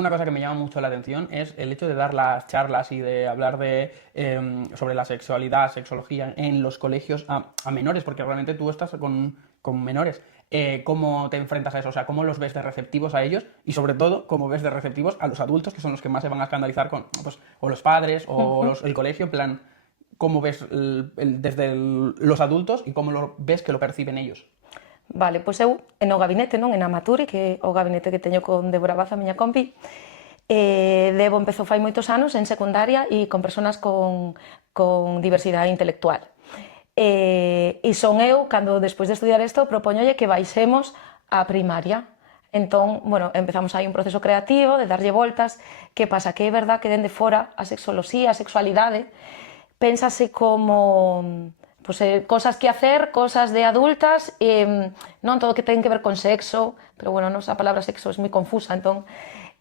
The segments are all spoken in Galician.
Una cosa que me llama mucho la atención es el hecho de dar las charlas y de hablar sobre la sexualidad, sexología en los colegios a menores, porque realmente tú estás con menores. ¿Cómo te enfrentas a eso? O sea, ¿cómo los ves de receptivos a ellos? Y sobre todo, ¿cómo ves de receptivos a los adultos, que son los que más se van a escandalizar con, pues, o los padres o el colegio? En plan, ¿cómo ves los adultos y cómo lo ves que lo perciben ellos? Vale, pois eu no gabinete, non, en Amaturi, que é o gabinete que teño con Débora Baza, a miña compi, empezou fai moitos anos en secundaria e con persoas con diversidade intelectual. E son eu, cando despois de estudiar isto, propoñolle que baixemos a primaria. Entón, bueno, empezamos aí un proceso creativo de darlle voltas. Que pasa? Que é verdad que dende fora a sexoloxía, a sexualidade, pénsase como pues, cosas que hacer, cosas de adultas, non todo que ten que ver con sexo, pero bueno, non, a palabra sexo é moi confusa, entón,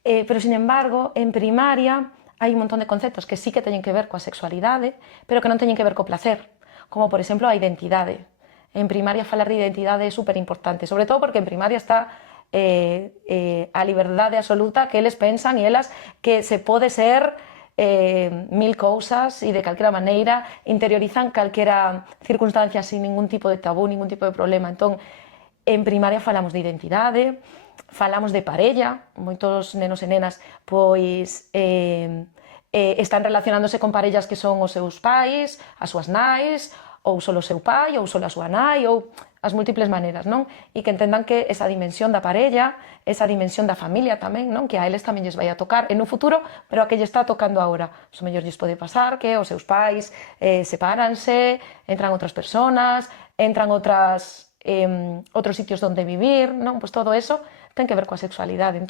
pero sin embargo, en primaria hai un montón de conceptos que sí que teñen que ver coa sexualidade, pero que non teñen que ver co placer, como por exemplo a identidade. En primaria falar de identidade é super importante, sobre todo porque en primaria está a liberdade absoluta que eles pensan e elas que se pode ser mil cousas e de calquera maneira interiorizan calquera circunstancia sin ningún tipo de tabú, ningún tipo de problema. Entón, en primaria falamos de identidade, falamos de parella, moitos nenos e nenas pois están relacionándose con parellas que son os seus pais, as súas nais, ou só o seu pai, ou só a súa nai, ou as múltiples maneiras, non? E que entendan que esa dimensión da parella, esa dimensión da familia tamén, non? Que a eles tamén lles vai a tocar en un futuro, pero a que lle está tocando agora. O mellor lles pode pasar que os seus pais sepáranse, entran outras personas, entran outros sitios onde vivir, non? Pois todo eso ten que ver coa sexualidade.